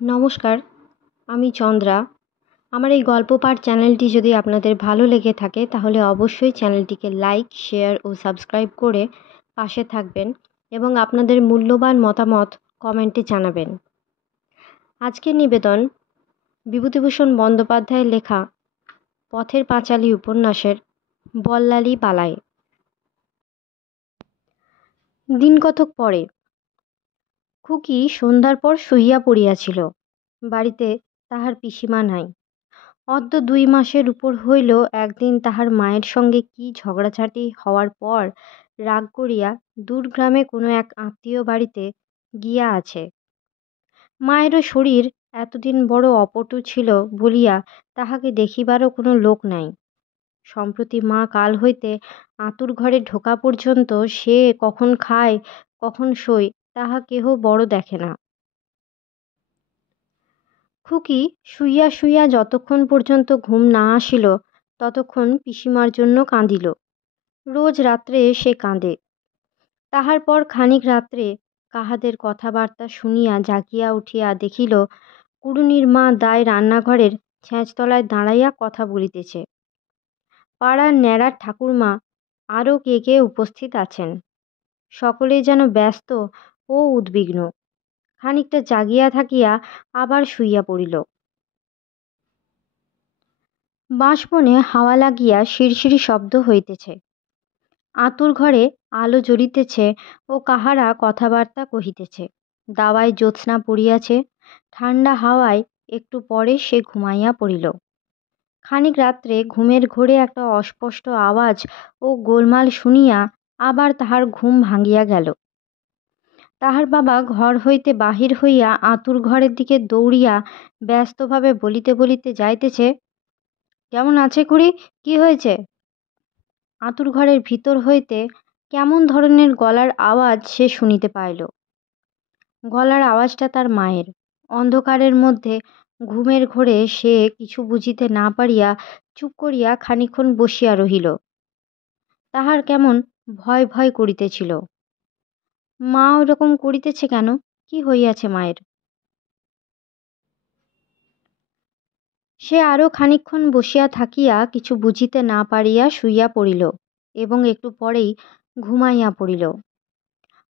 নমস্কার, আমি চন্দ্রা। আমার এই গল্প পাঠ চ্যানেলটি যদি আপনাদের ভালো লেগে থাকে তাহলে অবশ্যই চ্যানেলটিকে লাইক, শেয়ার ও সাবস্ক্রাইব করে পাশে থাকবেন এবং আপনাদের মূল্যবান মতামত কমেন্টে জানাবেন। আজকের নিবেদন বিভূতিভূষণ বন্দ্যোপাধ্যায়ের লেখা পথের পাঁচালী উপন্যাসের বল্লালী পালায়। দিন কতক পরে খুকি সন্ধ্যার পর শুইয়া পড়িয়াছিল। বাড়িতে তাহার পিসিমা নাই। অদ্য 2 মাসের উপর হইল একদিন তাহার মায়ের সঙ্গে কি ঝগড়াঝাটি হওয়ার পর রাগ করিয়া দূর গ্রামে কোনো এক আত্মীয় বাড়িতে গিয়া আছে। মায়েরও শরীর এতদিন বড় অপটু ছিল বলিয়া তাহাকে দেখিবারও কোনো লোক নাই। সম্প্রতি মা কাল হইতে আঁতুড় ঘরে ঢোকা পর্যন্ত সে কখন খায় কখন শোয় তাহা কেহ বড় দেখে না। খুকি শুইয়া শুইয়া যতক্ষণ পর্যন্ত ঘুম না আসিল ততক্ষণ পিসিমার জন্য কাঁদিল। রোজ রাত্রে সে কাঁদে। তাহার পর খানিক রাত্রে কাহাদের কথাবার্তা শুনিয়া জাগিয়া উঠিয়া দেখিল কুড়ুনির মা দায় রান্নাঘরের ছ্যাঁচতলায় দাঁড়াইয়া কথা বলিতেছে। পাড়ার ন্যাড়ার ঠাকুরমা আরও কে কে উপস্থিত আছেন। সকলেই যেন ব্যস্ত ও উদ্বিগ্ন। খানিকটা জাগিয়া থাকিয়া আবার শুইয়া পড়িল। বাঁশবনে হাওয়া লাগিয়া শিরশিরি শব্দ হইতেছে। আঁতুড় ঘরে আলো জ্বলিতেছে ও কাহারা কথাবার্তা কহিতেছে। দাওয়ায় জ্যোৎস্না পড়িয়াছে। ঠান্ডা হাওয়ায় একটু পরে সে ঘুমাইয়া পড়িল। খানিক রাত্রে ঘুমের ঘোরে একটা অস্পষ্ট আওয়াজ ও গোলমাল শুনিয়া আবার তাহার ঘুম ভাঙিয়া গেল। তাহার বাবা ঘর হইতে বাহির হইয়া আঁতুড় ঘরের দিকে দৌড়িয়া ব্যস্তভাবে বলিতে বলিতে যাইতেছে, কেমন আছে খুড়ি, কি হয়েছে? আঁতুড় ঘরের ভিতর হইতে কেমন ধরনের গলার আওয়াজ সে শুনিতে পাইল। গলার আওয়াজটা তার মায়ের। অন্ধকারের মধ্যে ঘুমের ঘোরে সে কিছু বুঝিতে না পারিয়া চুপ করিয়া খানিকক্ষণ বসিয়া রহিল। তাহার কেমন ভয় ভয় করিতেছিল। মা ওরকম করিতেছে কেন? কি হইয়াছে মায়ের? সে আরও খানিকক্ষণ বসিয়া থাকিয়া কিছু বুঝিতে না পারিয়া শুইয়া পড়িল এবং একটু পরেই ঘুমাইয়া পড়িল।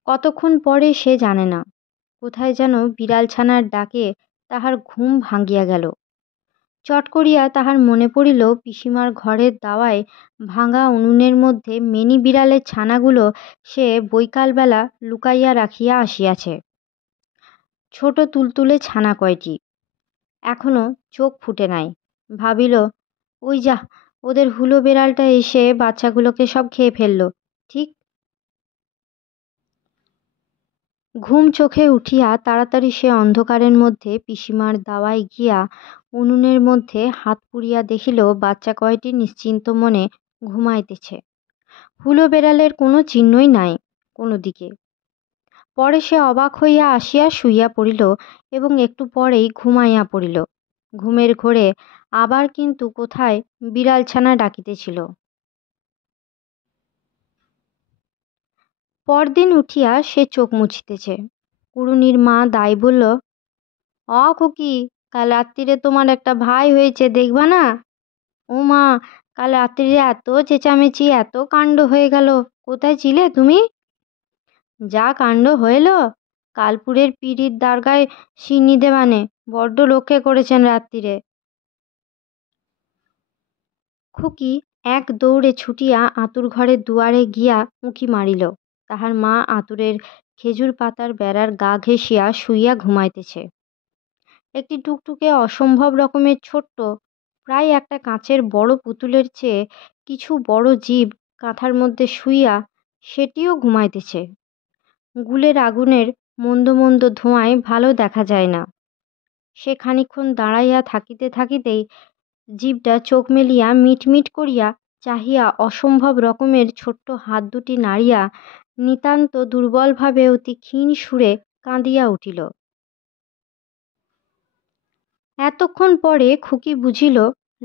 কতক্ষণ পরে সে জানে না। কোথায় যেন বিড়ালছানার ডাকে তাহার ঘুম ভাঙিয়া গেল। চট করিয়া তাহার মনে পড়িল পিসিমার ঘরের দাওয়ায় ভাঙা উনুনের মধ্যে মেনি বিড়ালের ছানাগুলো সে বৈকালবেলা লুকাইয়া রাখিয়া আসিয়াছে। ছোট তুলতুলে ছানা কয়টি, এখনো চোখ ফুটে নাই। ভাবিল, ওই যা, ওদের হুলো বেড়ালটা এসে বাচ্চাগুলোকে সব খেয়ে ফেলল। ঠিক। ঘুম চোখে উঠিয়া তাড়াতাড়ি সে অন্ধকারের মধ্যে পিসিমার দাওয়ায় গিয়া উনুনের মধ্যে হাত পুড়িয়া দেখিল বাচ্চা কয়টি নিশ্চিন্ত মনে ঘুমাইতেছে। হুলো বেড়ালের কোনো চিহ্নই নাই কোনো দিকে। পরে সে অবাক হইয়া আসিয়া শুইয়া পড়িল এবং একটু পরেই ঘুমাইয়া পড়িল। ঘুমের ঘোরে আবার কিন্তু কোথায় বিড়ালছানা ডাকিতেছিল। পরদিন উঠিয়া সে চোখ মুছিতেছে। কুড়ুনির মা দাই বলল, খুকি, কাল রাত্রিরে তোমার একটা ভাই হয়েছে, দেখবা না? ও মা, কাল রাত্রিরে এত চেঁচামেচি, এত কাণ্ড হয়ে গেল, কোথায় ছিলে তুমি? যা কাণ্ড হইল, কালপুরের পীরির দ্বারগায় সিন্নি দেবানে বড্ড রক্ষে করেছেন রাত্রিরে। খুকি এক দৌড়ে ছুটিয়া আঁতুড় ঘরের দুয়ারে গিয়া উঁকি মারিল। তাহার মা আঁতুড়ের খেজুর পাতার বেড়ার গা ঘেঁষিয়া শুইয়া ঘুমাইতেছে। একটি টুকটুকে অসম্ভব রকমের ছোট্ট, প্রায় একটা কাঁচের বড় পুতুলের চেয়ে কিছু বড় জীব কাঁথার মধ্যে শুইয়া সেটিও ঘুমাইতেছে। গুলের আগুনের মন্দ মন্দ ধোঁয়ায় ভালো দেখা যায় না। সে খানিকক্ষণ দাঁড়াইয়া থাকিতে থাকিতেই জীবটা চোখ মেলিয়া মিটমিট করিয়া চাহিয়া অসম্ভব রকমের ছোট্ট হাত দুটি নাড়িয়া নিতান্ত দুর্বলভাবে অতি ক্ষীণ সুরে কাঁদিয়া উঠিল। এতক্ষণ পরে খুকি বুঝিল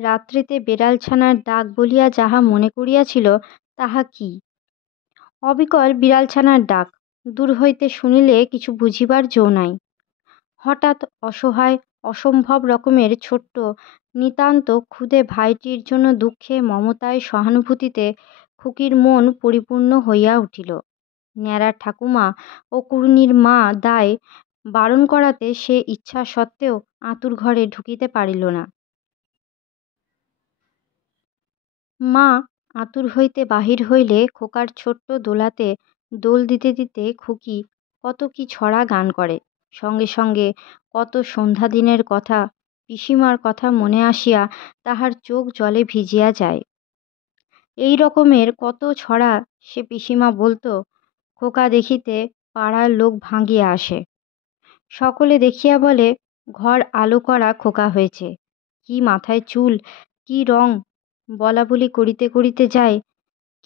রাত্রিতে বেড়ালছানার ডাক বলিয়া যাহা মনে করিয়াছিল তাহা কি। অবিকল বিড়ালছানার ডাক, দূর হইতে শুনিলে কিছু বুঝিবার জো নাই। হঠাৎ অসহায় অসম্ভব রকমের ছোট্ট নিতান্ত ক্ষুদে ভাইটির জন্য দুঃখে মমতায় সহানুভূতিতে খুকির মন পরিপূর্ণ হইয়া উঠিল। ন্যাড়ার ঠাকুমা ও কুড়নির মা দায় বারণ করাতে সে ইচ্ছা সত্ত্বেও আঁতুর ঘরে ঢুকিতে পারিল না। মা আঁতুর হইতে বাহির হইলে খোকার ছোট্ট দোলাতে দোল দিতে দিতে খুকি কত কি ছড়া গান করে। সঙ্গে সঙ্গে কত সন্ধ্যা দিনের কথা, পিসিমার কথা মনে আসিয়া তাহার চোখ জলে ভিজিয়া যায়। এই রকমের কত ছড়া সে পিসিমা বলতো। খোকা দেখিতে পাড়ার লোক ভাঙিয়া আসে। সকলে দেখিয়া বলে, ঘর আলো করা খোকা হয়েছে, কি মাথায় চুল, কি রং, বলা বলি করিতে করিতে যায়,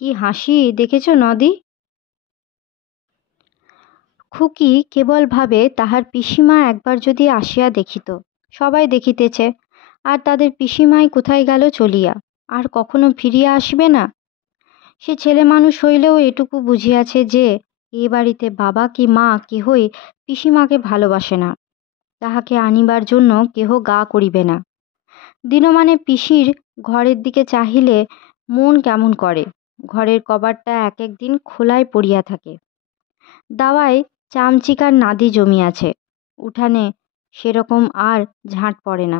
কি হাসি দেখেছ নদী। খুকি কেবল ভাবে তাহার পিসিমা একবার যদি আসিয়া দেখিত। সবাই দেখিতেছে, আর তাদের পিসিমাই কোথায় গেল চলিয়া, আর কখনো ফিরিয়া আসবে না। সে ছেলে মানুষ হইলেও এটুকু বুঝিয়াছে যে এ বাড়িতে বাবা কি মা কেহই পিসিমাকে ভালোবাসে না, তাহাকে আনিবার জন্য কেহ গা করিবে না। দিনমানে পিসির ঘরের দিকে চাহিলে মন কেমন করে। ঘরের কবাটটা এক একদিন খোলাই পড়িয়া থাকে। দাওয়ায় চামচিকার নাদি জমিয়াছে। উঠানে সেরকম আর ঝাঁট পড়ে না।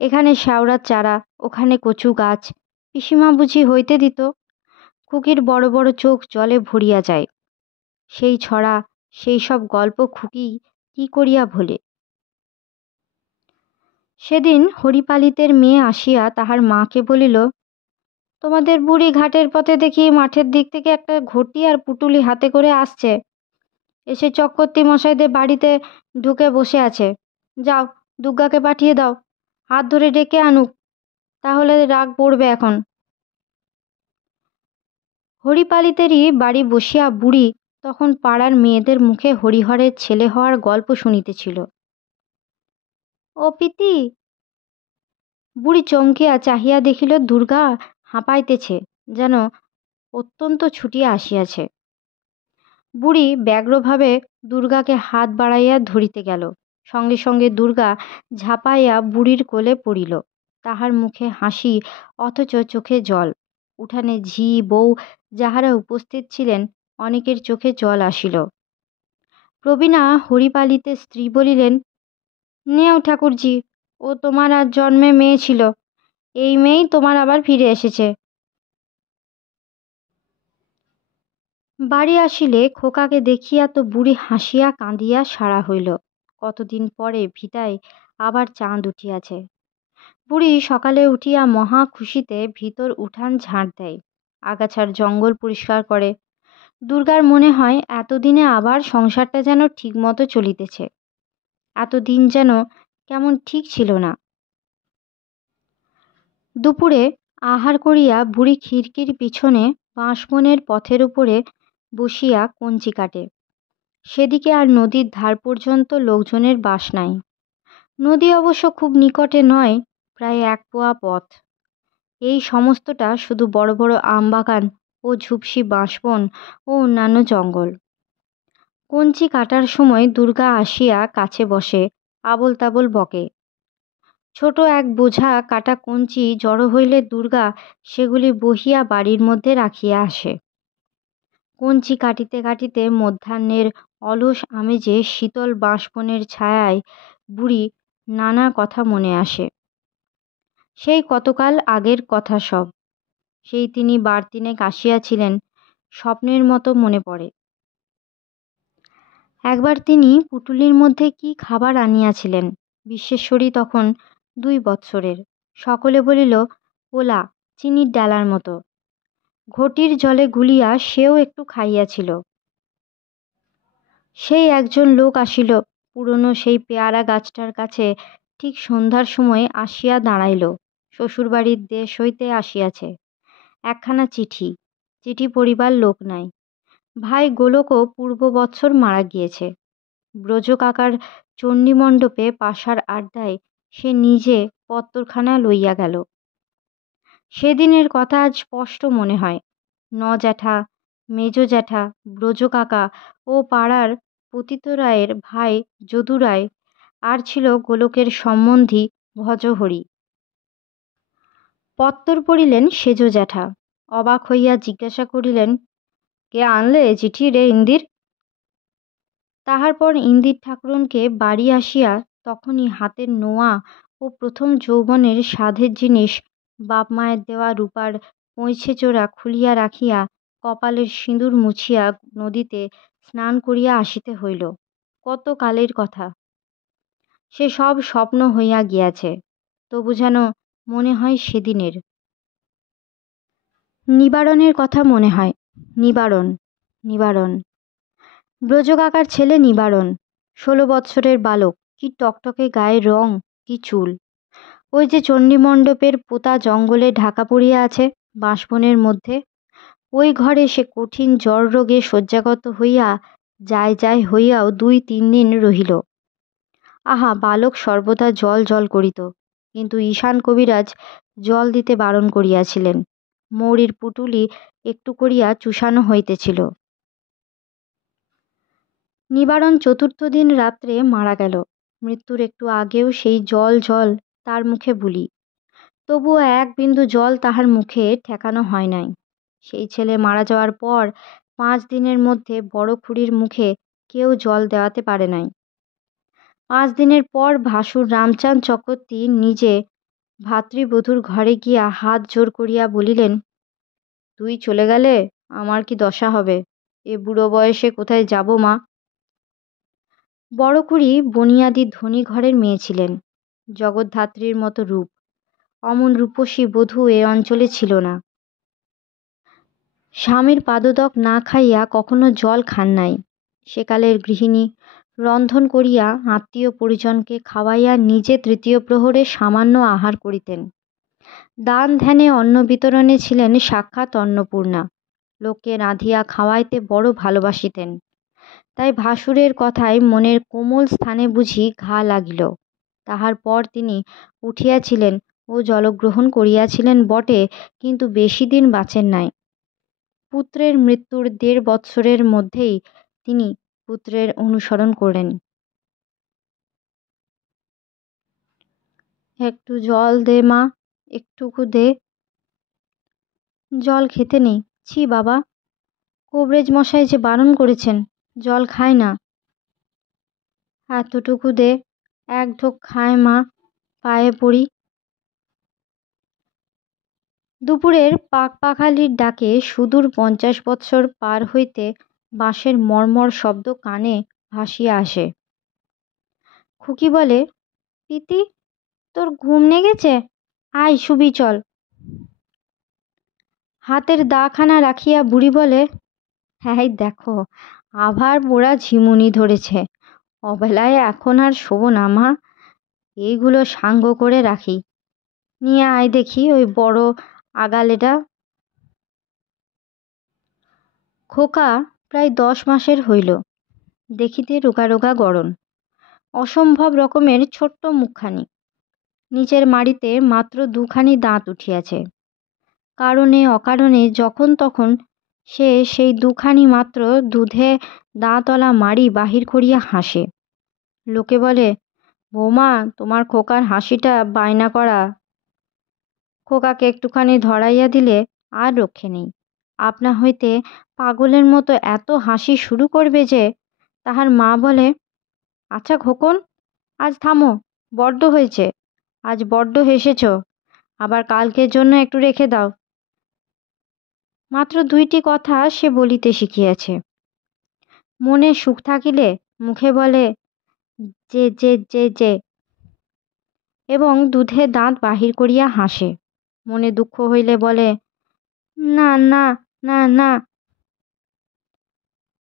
এখানে শ্যাওড়ার চারা, ওখানে কচু গাছ, পিসিমা বুঝি হইতে দিত। খুকির বড় বড় চোখ জলে ভরিয়া যায়। সেই ছড়া, সেই সব গল্প খুকি কি করিয়া ভোলে। সেদিন হরিপালিতের মেয়ে আসিয়া তাহার মাকে বলিল, তোমাদের বুড়ি ঘাটের পথে দেখি মাঠের দিক থেকে একটা ঘটি আর পুটুলি হাতে করে আসছে, এসে চক্রবর্তী মশাইদের বাড়িতে ঢুকে বসে আছে। যাও, দুর্গাকে পাঠিয়ে দাও, হাত ধরে ডেকে আনুক, তাহলে রাগ পড়বে এখন। হরিপালিতেরই বাড়ি বসিয়া বুড়ি তখন পাড়ার মেয়েদের মুখে হরিহরের ছেলে হওয়ার গল্প শুনিতেছিল। ও পিতি! বুড়ি চমকিয়া চাহিয়া দেখিল দুর্গা হাঁপাইতেছে, যেন অত্যন্ত ছুটিয়া আসিয়াছে। বুড়ি ব্যগ্রভাবে দুর্গাকে হাত বাড়াইয়া ধরিতে গেল। সঙ্গে সঙ্গে দুর্গা ঝাঁপাইয়া বুড়ির কোলে পড়িল। তাহার মুখে হাসি, অথচ চোখে জল। উঠানে ঝি বউ যাহারা উপস্থিত ছিলেন, অনেকের চোখে জল আসিল। প্রবীণা হরিপালিতের স্ত্রী বলিলেন, নেও ঠাকুরজি, ও তোমার আর জন্মে মেয়ে ছিল, এই মেয়েই তোমার আবার ফিরে এসেছে। বাড়ি আসিলে খোকাকে দেখিয়া তো বুড়ি হাসিয়া কাঁদিয়া সারা হইল। কতদিন পরে ভিটায় আবার চাঁদ উঠিয়াছে। বুড়ি সকালে উঠিয়া মহা খুশিতে ভিতর উঠান ঝাঁট দেয়, আগাছার জঙ্গল পরিষ্কার করে। দুর্গার মনে হয় এতদিনে আবার সংসারটা যেন ঠিকমতো চলিতেছে। এতদিন যেন কেমন ঠিক ছিল না। দুপুরে আহার করিয়া বুড়ি খিড়কির পিছনে বাঁশবনের পথের উপরে বসিয়া কঞ্চি কাটে। সেদিকে আর নদীর ধার পর্যন্ত লোকজনের বাস নাই। নদী অবশ্য খুব নিকটে নয়, প্রায় 1 পোয়া পথ। এই সমস্তটা শুধু বড় বড় আমবাগান ও ঝুপসি বাঁশবন ও অন্যান্য জঙ্গল। কঞ্চি কাটার সময় দুর্গা আসিয়া কাছে বসে, আবোল তাবোল বকে। ছোট এক বোঝা কাটা কঞ্চি জড়ো হইলে দুর্গা সেগুলি বহিয়া বাড়ির মধ্যে রাখিয়া আসে। কঞ্চি কাটিতে কাটিতে মধ্যাহ্নের অলস আমেজে শীতল বাঁশবনের ছায়ায় বুড়ি নানা কথা মনে আসে। সেই কতকাল আগের কথা সব। সেই তিনি বার তিনেক আসিয়াছিলেন, স্বপ্নের মতো মনে পড়ে। একবার তিনি পুটুলির মধ্যে কি খাবার আনিয়াছিলেন। বিশ্বেশ্বরী তখন 2 বৎসরের। সকলে বলিল, পোলা, চিনির ডালার মতো। ঘটির জলে গুলিয়া সেও একটু খাইয়াছিল। সেই একজন লোক আসিল, পুরনো সেই পেয়ারা গাছটার কাছে ঠিক সন্ধ্যার সময় আসিয়া দাঁড়াইল। শ্বশুরবাড়ির দেশ হইতে আসিয়াছে একখানা চিঠি। চিঠি পড়িবার লোক নাই। ভাই গোলকও পূর্ব বৎসর মারা গিয়েছে। ব্রজ কাকার চণ্ডীমণ্ডপে পাশার আড্ডায় সে নিজে পত্তরখানা লইয়া গেল। সেদিনের কথা আজ স্পষ্ট মনে হয়। জ্যাঠা, মেজ জ্যাঠা, ব্রজ কাকা ও পাড়ার পতিত রায়ের ভাই যদু রায় আর ছিল গোলকের সম্বন্ধী ভজহরি। পত্তর পড়িলেন সেজ জ্যাঠা। অবাক হইয়া জিজ্ঞাসা করিলেন, কে আনলে এ চিঠি রে ইন্দির? তাহার পর ইন্দির ঠাকুরনকে বাড়ি আসিয়া তখনই হাতের নোয়া ও প্রথম যৌবনের সাধের জিনিস বাপ মায়ের দেওয়া রূপার পৈছে চোরা খুলিয়া রাখিয়া কপালের সিঁদুর মুছিয়া নদীতে স্নান করিয়া আসিতে হইল। কত কালের কথা! সে সব স্বপ্ন হইয়া গিয়াছে, তবু যেন মনে হয় সেদিনের। নিবারণের কথা মনে হয়। নিবারণ, নিবারণ, ব্রজকাকার ছেলে নিবারণ, 16 বৎসরের বালক। কি টকটকে গায়ের রং, কি চুল! ওই যে চণ্ডীমণ্ডপের পোতা জঙ্গলে ঢাকা পড়িয়া আছে বাঁশবনের মধ্যে, ওই ঘরে সে কঠিন জ্বর রোগে শয্যাগত হইয়া যায় যায় হইয়াও 2-3 দিন রহিল। আহা, বালক সর্বদা জল জল করিত, কিন্তু ঈশান কবিরাজ জল দিতে বারণ করিয়াছিলেন। মৌরির পুটুলি একটু করিয়া চুষানো হইতেছিল। নিবারণ 4র্থ দিন রাত্রে মারা গেল। মৃত্যুর একটু আগেও সেই জল জল তার মুখে বুলি, তবুও এক বিন্দু জল তাহার মুখে ঠেকানো হয় নাই। সেই ছেলে মারা যাওয়ার পর 5 দিনের মধ্যে বড় খুড়ির মুখে কেউ জল দেওয়াতে পারে নাই। 5 দিনের পর ভাসুর রামচাঁদ চক্রবর্তী নিজে ভাতৃবধূর ঘরে গিয়া হাত জোর করিয়া বলিলেন, তুই চলে গেলে আমার কি দশা হবে? এ বুড়ো বয়সে কোথায় যাব মা? বড় খুড়ি বনিয়াদি ধনী ঘরের মেয়ে ছিলেন। জগদ্ধাত্রীর মতো রূপ, অমন রূপসী বধূ এ অঞ্চলে ছিল না। স্বামীর পাদদক না খাইয়া কখনো জল খান নাই। সেকালের গৃহিণী রন্ধন করিয়া আত্মীয় পরিজনকে খাওয়াইয়া নিজে 3য় প্রহরে সামান্য আহার করিতেন। দান ধ্যানে অন্ন বিতরণে ছিলেন সাক্ষাৎ অন্নপূর্ণা। লোককে রাঁধিয়া খাওয়াইতে বড় ভালোবাসিতেন। তাই ভাসুরের কথায় মনের কোমল স্থানে বুঝি ঘা লাগিল। তাহার পর তিনি উঠিয়াছিলেন ও জলগ্রহণ করিয়াছিলেন বটে, কিন্তু বেশি দিন বাঁচেন নাই। পুত্রের মৃত্যুর 1.5 বৎসরের মধ্যেই তিনি পুত্রের অনুসরণ করেন। একটু জল দে মা, একটুকু দে। জল খেতে নেই। ছি বাবা, কবরেজ মশাই যে বারণ করেছেন, জল খায় না। এতটুকু দে, 1 ঢোক খায় মা, পায়ে পড়ি। দুপুরের পাখপাখালির ডাকে সুদূর 50 বৎসর পার হইতে বাঁশের মর্মর শব্দ কানে ভাসিয়া আসে। খুকি বলে, পিতি, তোর ঘুম নেগেছে? আয় শুবি চল। হাতের দাখানা রাখিয়া বুড়ি বলে, হ্যাঁ দেখো, আভার পোড়া ঝিমুনি ধরেছে। অবেলায় এখন আর শোবো না মা, এইগুলো সাঙ্গ করে রাখি। নিয়ে আয় দেখি ওই বড় আগালেটা। খোকা প্রায় 10 মাসের হইল। দেখিতে রোগা রোগা গড়ন, অসম্ভব রকমের ছোট্ট মুখখানি। নিচের মাড়িতে মাত্র 2খানি দাঁত উঠিয়াছে। কারণে অকারণে যখন তখন সে সেই 2খানি মাত্র দুধে দাঁতওয়ালা মাড়ি বাহির করিয়া হাসে। লোকে বলে, বৌমা, তোমার খোকার হাসিটা বায়না করা। খোকাকে একটুখানি ধরাইয়া দিলে আর রক্ষে নেই। আপনা হইতে পাগলের মতো এত হাসি শুরু করবে যে তাহার মা বলে, আচ্ছা খোকন, আজ থামো, বড্ড হয়েছে, আজ বড্ড হেসেছ, আবার কালকের জন্য একটু রেখে দাও। মাত্র 2টি কথা সে বলিতে শিখিয়াছে। মনে সুখ থাকিলে মুখে বলে যে যে যে যে, এবং দুধে দাঁত বাহির করিয়া হাসে। মনে দুঃখ হইলে বলে, না না না না,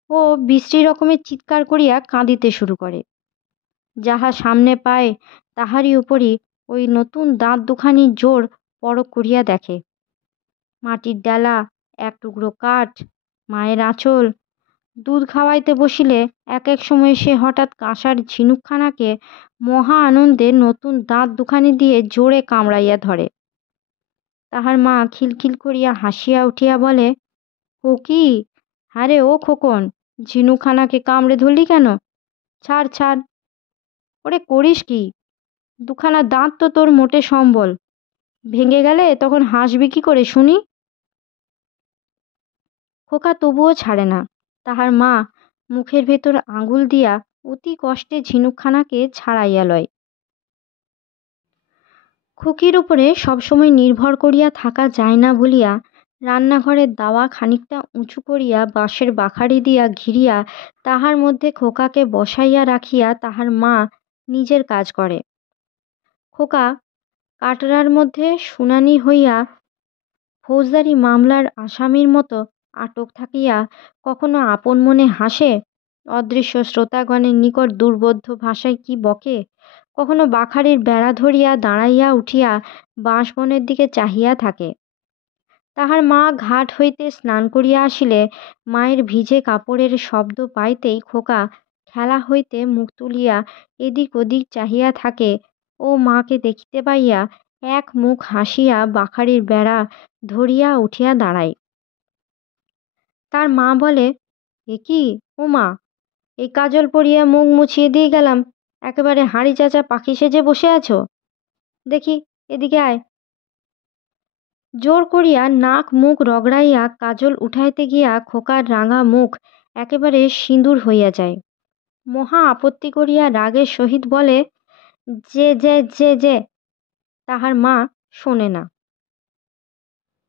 ও বিশ্রী রকমের চিৎকার করিয়া কাঁদিতে শুরু করে। যাহা সামনে পায় তাহারই উপরই ওই নতুন দাঁত 2খানি জোর পরখ করিয়া দেখে। মাটির ডালা, 1 টুকরো কাঠ, মায়ের আঁচল। দুধ খাওয়াইতে বসিলে এক এক সময় সে হঠাৎ কাঁসার ঝিনুকখানাকে মহা আনন্দে নতুন দাঁত 2খানি দিয়ে জোরে কামড়াইয়া ধরে। তাহার মা খিলখিল করিয়া হাসিয়া উঠিয়া বলে, ও কি, আরে ও খোকন, ঝিনুকখানাকে কামড়ে ধরলি কেন? ছাড় ছাড়, ওরে করিস কি? দুখানা দাঁত তো তোর মোটে সম্বল, ভেঙে গেলে তখন হাসবি কি করে শুনি? খোকা তবুও ছাড়ে না। তাহার মা মুখের ভেতর আঙুল দিয়া অতি কষ্টে ঝিনুকখানাকে ছাড়াইয়া লয়। খুকির উপরে সবসময় নির্ভর করিয়া থাকা যায় না বলিয়া রান্নাঘরের দাওয়া খানিকটা উঁচু করিয়া বাঁশের বাখারি দিয়া ঘিরিয়া তাহার মধ্যে খোকাকে বসাইয়া রাখিয়া তাহার মা নিজের কাজ করে। খোকা কাটরার মধ্যে শুনানি হইয়া ফৌজদারি মামলার আসামির মতো আটক থাকিয়া কখনো আপন মনে হাসে, অদৃশ্য শ্রোতাগণের নিকট দুর্বোধ্য ভাষায় কি বকে, কখনো বাখারির বেড়া ধরিয়া দাঁড়াইয়া উঠিয়া বাঁশবনের দিকে চাহিয়া থাকে। তাহার মা ঘাট হইতে স্নান করিয়া আসিলে মায়ের ভিজে কাপড়ের শব্দ পাইতেই খোকা খেলা হইতে মুখ তুলিয়া এদিক ওদিক চাহিয়া থাকে ও মাকে দেখিতে পাইয়া এক মুখ হাসিয়া বাখারির বেড়া ধরিয়া উঠিয়া দাঁড়ায়। তার মা বলে, এ কি ও মা, এই কাজল পরিয়া মুখ মুছিয়ে দিয়ে গেলাম, একেবারে হাঁড়ি চাচা পাখি সেজে বসে আছো? দেখি এদিকে আয়। জোর করিয়া নাক মুখ রগড়াইয়া কাজল উঠাইতে গিয়া খোকার রাঙা মুখ একেবারে সিঁদুর হইয়া যায়। মহা আপত্তি করিয়া রাগের সহিত বলে, যে যে যে যে। তাহার মা শোনে না।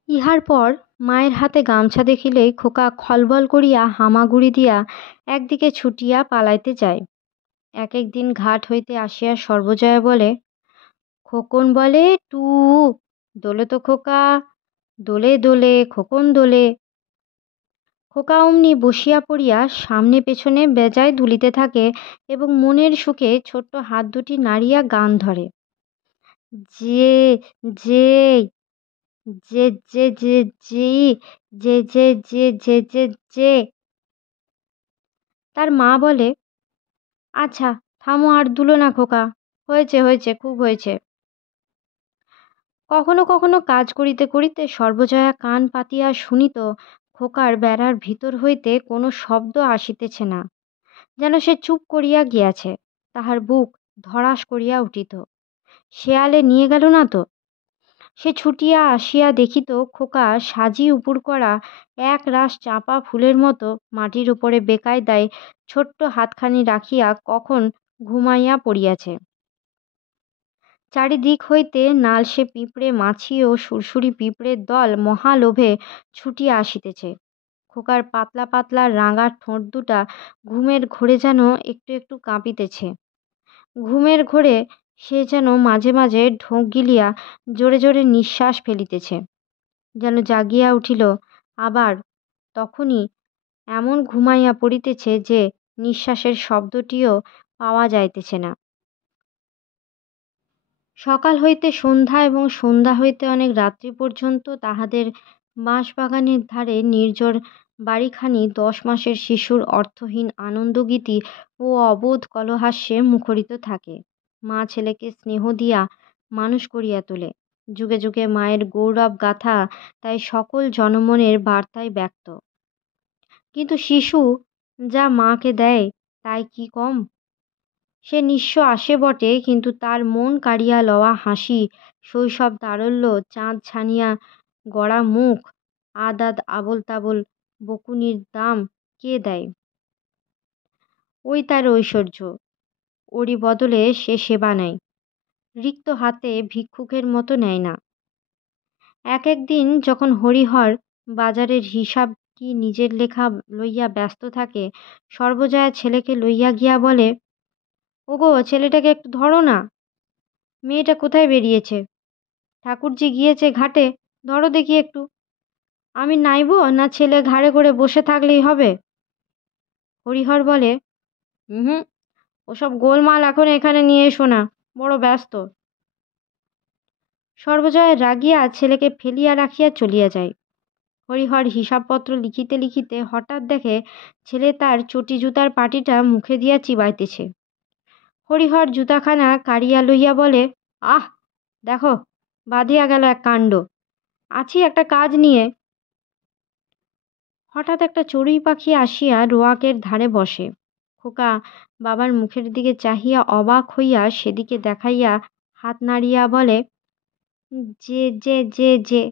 ইহার পর মায়ের হাতে গামছা দেখিলেই খোকা খলবল করিয়া হামাগুড়ি দিয়া একদিকে ছুটিয়া পালাইতে যায়। এক একদিন ঘাট হইতে আসিয়া সর্বজয়া বলে, খোকন বলে টু, দোলে তো খোকা, দোলে দোলে খোকন দোলে। খোকা অমনি বসিয়া পড়িয়া সামনে পেছনে বেজায় দুলিতে থাকে এবং মনের সুখে ছোট্ট হাত দুটি নাড়িয়া গান ধরে, যে যে যে যে যে জি, যে যে যে যে যে যে। তার মা বলে, আচ্ছা থামো আর দুলো না খোকা, হয়েছে হয়েছে খুব হয়েছে। কখনো কখনো কাজ করিতে করিতে সর্বজয়া কান পাতিয়া শুনিত খোকার বেড়ার ভিতর হইতে কোনো শব্দ আসিতেছে না, যেন সে চুপ করিয়া গিয়াছে। তাহার বুক ধড়াস করিয়া উঠিত, শেয়ালে নিয়ে গেল না তো? সে ছুটিয়া আসিয়া দেখিত খোকা সাজি উপুর করা এক রাশ চাঁপা ফুলের মতো মাটির উপরে বেকায়দায় ছোট্ট হাতখানি রাখিয়া কখন ঘুমাইয়া পড়িয়াছে। চারিদিক হইতে নালসে পিঁপড়ে, মাছি ও সুরসুরি পিঁপড়ের দল মহালোভে ছুটিয়া আসিতেছে। খোকার পাতলা পাতলা রাঙা ঠোঁট দুটা ঘুমের ঘোরে যেন একটু একটু কাঁপিতেছে। ঘুমের ঘোরে সে যেন মাঝে মাঝে ঢোক গিলিয়া জোরে জোরে নিঃশ্বাস ফেলিতেছে, যেন জাগিয়া উঠিল আবার তখনই এমন ঘুমাইয়া পড়িতেছে যে নিঃশ্বাসের শব্দটিও পাওয়া যাইতেছে না। সকাল হইতে সন্ধ্যা এবং সন্ধ্যা হইতে অনেক রাত্রি পর্যন্ত তাহাদের বাঁশবাগানের ধারে নির্জন বাড়িখানি 10 মাসের শিশুর অর্থহীন আনন্দগীতি ও অবোধ কলহাস্যে মুখরিত থাকে। মা ছেলেকে স্নেহ দিয়া মানুষ করিয়া তোলে। যুগে যুগে মায়ের গৌরব গাথা তাই সকল জনমনের বার্তায় ব্যক্ত। কিন্তু শিশু যা মাকে দেয় তাই কি কম? সে নিঃস্ব আসে বটে, কিন্তু তার মন কাড়িয়া লওয়া হাসি, শৈশব তারল্য, চাঁদ ছানিয়া গড়া মুখ, আদ আবোল তাবোল বকুনির দাম কে দেয়? ওই তার ঐশ্বর্য। ওরই বদলে সে সেবা নেয়, রিক্ত হাতে ভিক্ষুকের মতো নেয় না। এক একদিন যখন হরিহর বাজারের হিসাব কি নিজের লেখা লইয়া ব্যস্ত থাকে, সর্বজয়া ছেলেকে লইয়া গিয়া বলে, ওগো ছেলেটাকে একটু ধরো না, মেয়েটা কোথায় বেরিয়েছে? ঠাকুরজি গিয়েছে ঘাটে, ধরো দেখি একটু। আমি নাইব না ছেলে ঘাড়ে করে বসে থাকলেই হবে? হরিহর বলে, হুম, ওসব গোলমাল এখন এখানে নিয়ে এসো না, বড় ব্যস্ত। সর্বজয়া রাগিয়া ছেলেকে ফেলিয়া রাখিয়া চলিয়া যায়। হরিহর হিসাবপত্র লিখিতে লিখিতে হঠাৎ দেখে ছেলে তার চটি জুতার পাটিটা মুখে দিয়া চিবাইতেছে। হরিহর জুতাখানা কাড়িয়া লইয়া বলে, আহ দেখো, বাঁধিয়া গেল এক কাণ্ড, আছি একটা কাজ নিয়ে। হঠাৎ একটা চড়ুই পাখি আসিয়া রোয়াকের ধারে বসে। খোকা বাবার মুখের দিকে চাহিয়া অবাক হইয়া সেদিকে দেখাইয়া হাত নাড়িয়া বলে, যে।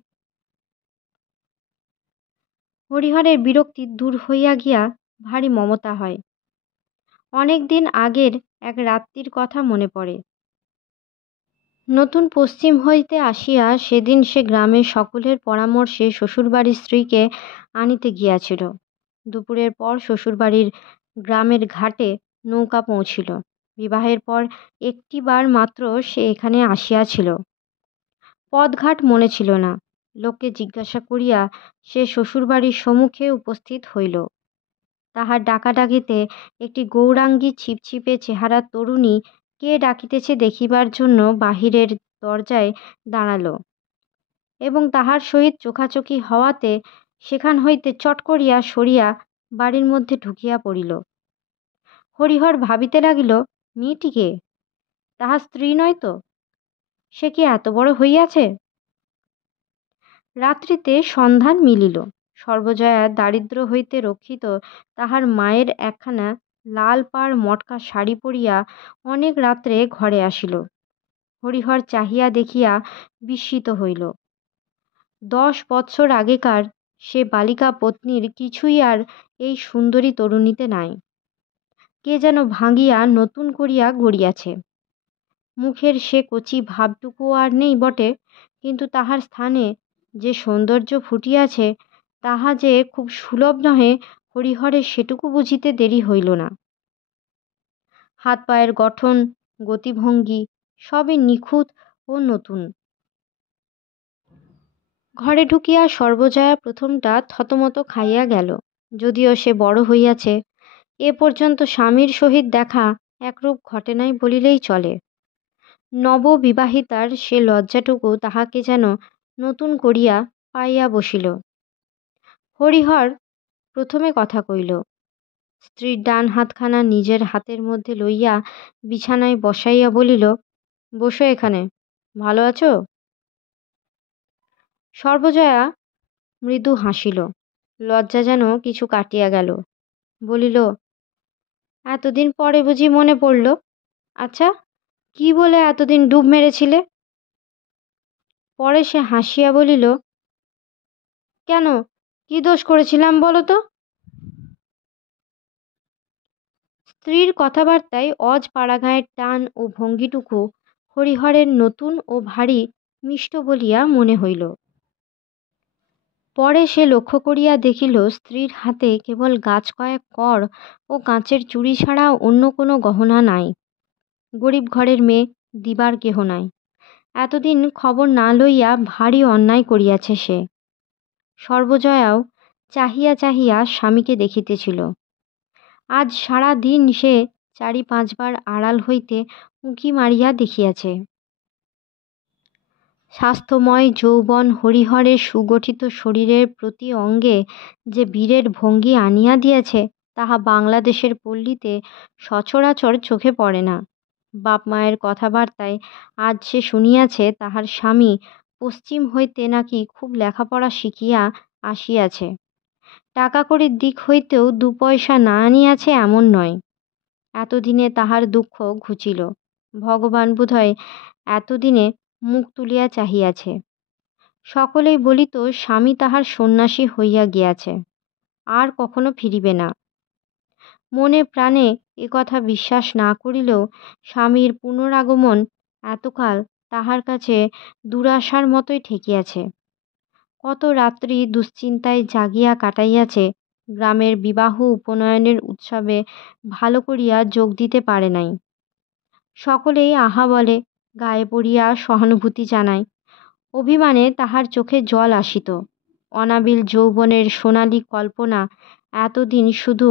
হরিহরের বিরক্তি দূর হইয়া গিয়া ভারী মমতা হয়। অনেক দিন আগের এক রাত্রির কথা মনে পড়ে। নতুন পশ্চিম হইতে আসিয়া সেদিন সে গ্রামের সকলের পরামর্শে শ্বশুরবাড়ির স্ত্রীকে আনিতে গিয়াছিল। দুপুরের পর শ্বশুরবাড়ির গ্রামের ঘাটে নৌকা পৌঁছিল। বিবাহের পর একটিবার মাত্র সে এখানে আসিয়াছিল। পথঘাট মনে ছিল না। লোককে জিজ্ঞাসা করিয়া সে শ্বশুরবাড়ির সম্মুখে উপস্থিত হইল। তাহার ডাকাডাকিতে একটি গৌরাঙ্গী ছিপছিপে চেহারার তরুণী কে ডাকিতেছে দেখিবার জন্য বাহিরের দরজায় দাঁড়ালো এবং তাহার সহিত চোখাচোখি হওয়াতে সেখান হইতে চট করিয়া সরিয়া বাড়ির মধ্যে ঢুকিয়া পড়িল। হরিহর ভাবিতে লাগিল, মেয়েটিকে তাহার স্ত্রী নয় তো? সে কি এত বড় হইয়াছে? রাত্রিতে সন্ধান মিলিল। সর্বজয়া দারিদ্র্য হইতে রক্ষিত তাহার মায়ের একখানা লাল পাড় মটকা শাড়ি পরিয়া অনেক রাত্রে ঘরে আসিল। হরিহর চাহিয়া দেখিয়া বিস্মিত হইল। 10 বৎসর আগেকার সে বালিকা পত্নীর কিছুই আর এই সুন্দরী তরুণীতে নাই। কে যেন ভাঙিয়া নতুন করিয়া গড়িয়াছে। মুখের সে কচি ভাবটুকুও আর নেই বটে, কিন্তু তাহার স্থানে যে সৌন্দর্য ফুটিয়াছে তাহা যে খুব সুলভ নহে হরিহরের সেটুকু বুঝিতে দেরি হইল না। হাত পায়ের গঠন, গতিভঙ্গি সবই নিখুঁত ও নতুন। ঘরে ঢুকিয়া সর্বজয়া প্রথমটা থতমত খাইয়া গেল। যদিও সে বড় হইয়াছে, এ পর্যন্ত স্বামীর সহিত দেখা একরূপ ঘটে নাই বলিলেই চলে। নববিবাহিতার সে লজ্জাটুকু তাহাকে যেন নতুন করিয়া পাইয়া বসিল। হরিহর প্রথমে কথা কইল। স্ত্রীর ডান হাতখানা নিজের হাতের মধ্যে লইয়া বিছানায় বসাইয়া বলিল, বসো এখানে। ভালো আছো? সর্বজয়া মৃদু হাসিল। লজ্জা যেন কিছু কাটিয়া গেল। বলিল, এতদিন পরে বুঝি মনে পড়ল? আচ্ছা, কি বলে এতদিন ডুব মেরেছিলে? পরে সে হাসিয়া বলিল, কেন, কি দোষ করেছিলাম বলো তো? স্ত্রীর কথাবার্তায় অজ পাড়াগাঁয়ের টান ও ভঙ্গিটুকু হরিহরের নতুন ও ভারী মিষ্ট বলিয়া মনে হইল। পরে সে লক্ষ্য করিয়া দেখিল স্ত্রীর হাতে কেবল গাছ কয়েক কড় ও কাঁচের চুড়ি ছাড়া অন্য কোনো গহনা নাই। গরিব ঘরের মেয়ে, দিবার কেহ নাই। এতদিন খবর না লইয়া ভারী অন্যায় করিয়াছে সে। সর্বজয়াও চাহিয়া চাহিয়া স্বামীকে দেখিতেছিল। আজ সারা দিন সে 4-5 বার আড়াল হইতে উঁকি মারিয়া দেখিয়াছে। স্বাস্থ্যময় যৌবন হরিহরের সুগঠিত শরীরের প্রতি অঙ্গে যে বীরের ভঙ্গি আনিয়া দিয়াছে তাহা বাংলাদেশের পল্লীতে সচরাচর চোখে পড়ে না। বাপ মায়ের কথাবার্তায় আজ সে শুনিয়াছে তাহার স্বামী পশ্চিম হইতে নাকি খুব লেখাপড়া শিখিয়া আসিয়াছে। টাকা কড়ির দিক হইতেও 2 পয়সা না আনিয়াছে এমন নয়। এতদিনে তাহার দুঃখ ঘুচিল। ভগবান বোধহয় এতদিনে মুখ তুলিয়া চাহিয়াছে। সকলেই বলিত স্বামী তাহার সন্ন্যাসী হইয়া গিয়াছে, আর কখনো ফিরিবে না। মনে প্রাণে এ কথা বিশ্বাস না করিলেও স্বামীর পুনরাগমন এতকাল তাহার কাছে দুরাশার মতোই ঠেকিয়াছে। কত রাত্রি দুশ্চিন্তায় জাগিয়া কাটাইয়াছে, গ্রামের বিবাহ উপনয়নের উৎসবে ভালো করিয়া যোগ দিতে পারে নাই। সকলেই আহা বলে, গায়ে পড়িয়া সহানুভূতি জানায়। অভিমানে তাহার চোখে জল আসিত। অনাবিল যৌবনের সোনালি কল্পনা এতদিন শুধু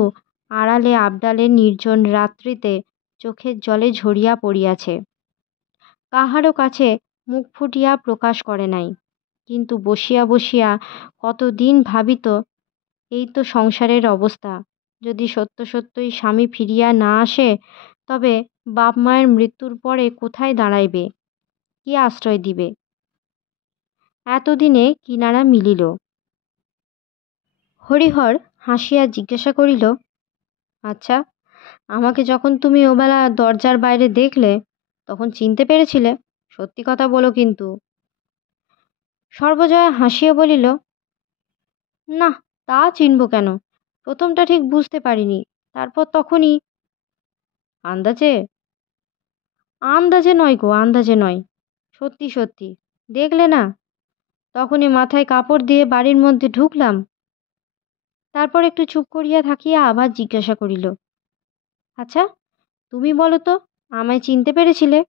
আড়ালে আবডালে নির্জন রাত্রিতে চোখের জলে ঝরিয়া পড়িয়াছে। কাহারও কাছে মুখ ফুটিয়া প্রকাশ করে নাই, কিন্তু বসিয়া বসিয়া কতদিন ভাবিত, এই তো সংসারের অবস্থা। যদি সত্য সত্যই স্বামী ফিরিয়া না আসে তবে বাপ মায়ের মৃত্যুর পরে কোথায় দাঁড়াইবে, কি আশ্রয় দিবে? এতদিনে কিনারা মিলিল। হরিহর হাসিয়া জিজ্ঞাসা করিল, আচ্ছা, আমাকে যখন তুমি ওবেলা দরজার বাইরে দেখলে তখন চিনতে পেরেছিলে? সত্যি কথা বলো কিন্তু। সর্বজয়া হাসিয়া বলিল, না, তা চিনব কেন? প্রথমটা ঠিক বুঝতে পারিনি, তারপর তখনই আন্দাজে। আন্দাজে নয় গো, আন্দাজে নয়, সত্যি সত্যি। দেখলে না, তখনই মাথায় কাপড় দিয়ে বাড়ির মধ্যে ঢুকলাম। তারপর একটু চুপ করিয়া থাকিয়া আবার জিজ্ঞাসা করিল, আচ্ছা, তুমি বলো তো, আমায় চিনতে পেরেছিলে?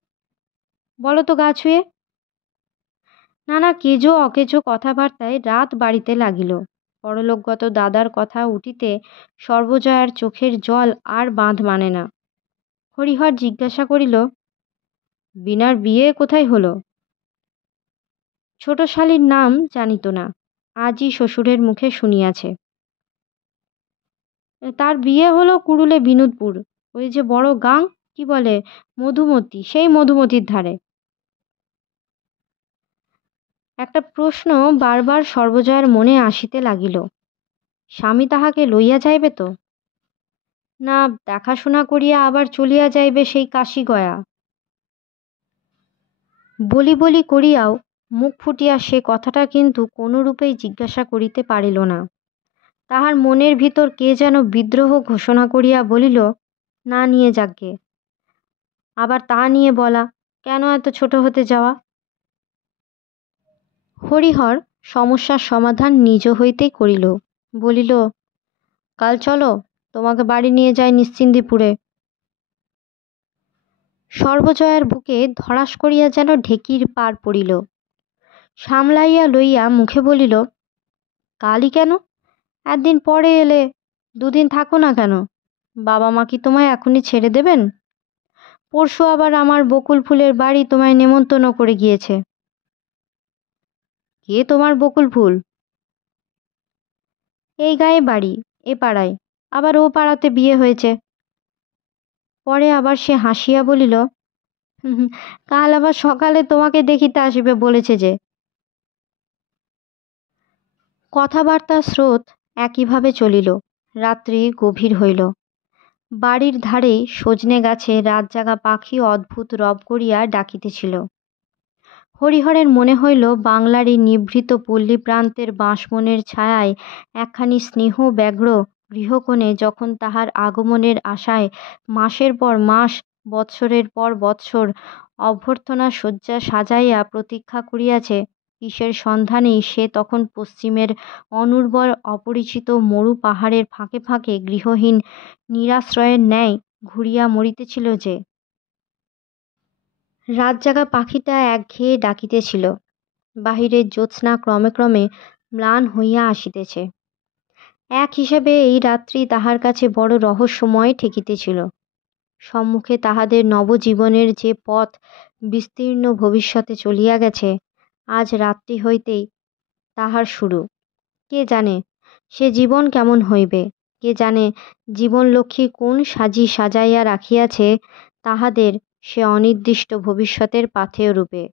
বলো তো গা ছুঁয়ে। নানা কেজো অকেজো কথাবার্তায় রাত বাড়িতে লাগিল। পরলোকগত দাদার কথা উঠিতে সর্বজয়ার চোখের জল আর বাঁধ মানে না। হরিহর জিজ্ঞাসা করিল, বিনার বিয়ে কোথায় হলো? ছোট শালীর নাম জানিত না, আজই শ্বশুরের মুখে শুনিয়াছে। তার বিয়ে হলো কুড়ুলে বিনোদপুর, ওই যে বড় গাং, কি বলে, মধুমতি, সেই মধুমতির ধারে। একটা প্রশ্ন বারবার সর্বজয়ার মনে আসিতে লাগিল, স্বামী তাহাকে লইয়া যাইবে তো, না দেখাশোনা করিয়া আবার চলিয়া যাইবে সেই কাশি গয়া? বলি বলি করিয়াও মুখ ফুটিয়া সে কথাটা কিন্তু কোনোরূপেই জিজ্ঞাসা করিতে পারিল না। তাহার মনের ভিতর কে যেন বিদ্রোহ ঘোষণা করিয়া বলিল, না নিয়ে যাকগে, আবার তা নিয়ে বলা, কেন এত ছোট হতে যাওয়া? হরিহর সমস্যার সমাধান নিজ হইতেই করিল। বলিল, কাল চলো, তোমাকে বাড়ি নিয়ে যাই নিশ্চিন্দিপুরে। সর্বজয়ার বুকে ধড়াস করিয়া যেন ঢেকির পার পড়িল। সামলাইয়া লইয়া মুখে বলিল, কালই কেন? একদিন পরে এলে, দুদিন থাকো না কেন? বাবা মা কি তোমায় এখনই ছেড়ে দেবেন? পরশু আবার আমার বকুল ফুলের বাড়ি তোমায় নেমন্তন্ন করে গিয়েছে। কে তোমার বকুল ফুল? এই গায়ে বাড়ি, এ পাড়ায়, আবার ও পাড়াতে বিয়ে হয়েছে। পরে আবার সে হাসিয়া বলিল, "হুম, কাল আবার সকালে তোমাকে দেখিতে আসিবে বলেছে যে।" কথাবার্তার স্রোত একইভাবে চলিল। রাত্রি গভীর হইল। বাড়ির ধারেই সজনে গাছে রাতজাগা পাখি অদ্ভুত রব করিয়া ডাকিতেছিল। হরিহরের মনে হইল বাংলার এই নিভৃত পল্লী প্রান্তের বাঁশবনের ছায়ায় একখানি স্নেহ ব্যগ্র গৃহকোণে যখন তাহার আগমনের আশায় মাসের পর মাস, বৎসরের পর বৎসর অভ্যর্থনা শয্যা সাজাইয়া প্রতীক্ষা করিয়াছে, কিসের সন্ধানেই সে তখন পশ্চিমের অনুর্বর অপরিচিত মরু পাহাড়ের ফাঁকে ফাঁকে গৃহহীন নিরাশ্রয়ের ন্যায় ঘুরিয়া মরিতেছিল যে। রাতজাগা পাখিটা একঘেয়ে ডাকিতেছিল। বাহিরের জ্যোৎস্না ক্রমে ক্রমে ম্লান হইয়া আসিতেছে। এক হিসাবে এই রাত্রি তাহার কাছে বড় রহস্যময় ঠেকিতেছিল। সম্মুখে তাহাদের নবজীবনের যে পথ বিস্তীর্ণ ভবিষ্যতে চলিয়া গেছে, আজ রাত্রি হইতেই তাহার শুরু। কে জানে সে জীবন কেমন হইবে? কে জানে জীবনলক্ষ্মী কোন সাজি সাজাইয়া রাখিয়াছে তাহাদের সে অনির্দিষ্ট ভবিষ্যতের পাথেয় রূপে।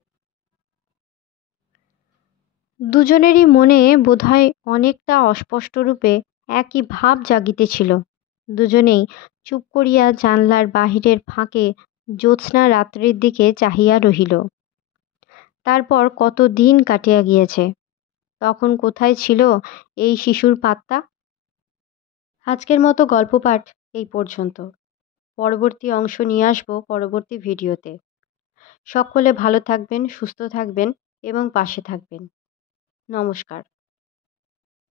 দুজনেরই মনে বোধহয় অনেকটা অস্পষ্টরূপে একই ভাব জাগিতেছিল। দুজনেই চুপ করিয়া জানলার বাহিরের ফাঁকে জ্যোৎস্না রাত্রির দিকে চাহিয়া রহিল। তারপর কত দিন কাটিয়া গিয়েছে, তখন কোথায় ছিল এই শিশুর পাত্তা? আজকের মতো গল্প পাঠ এই পর্যন্ত। পরবর্তী অংশ নিয়ে আসবো পরবর্তী ভিডিওতে। সকলে ভালো থাকবেন, সুস্থ থাকবেন এবং পাশে থাকবেন। নমস্কার।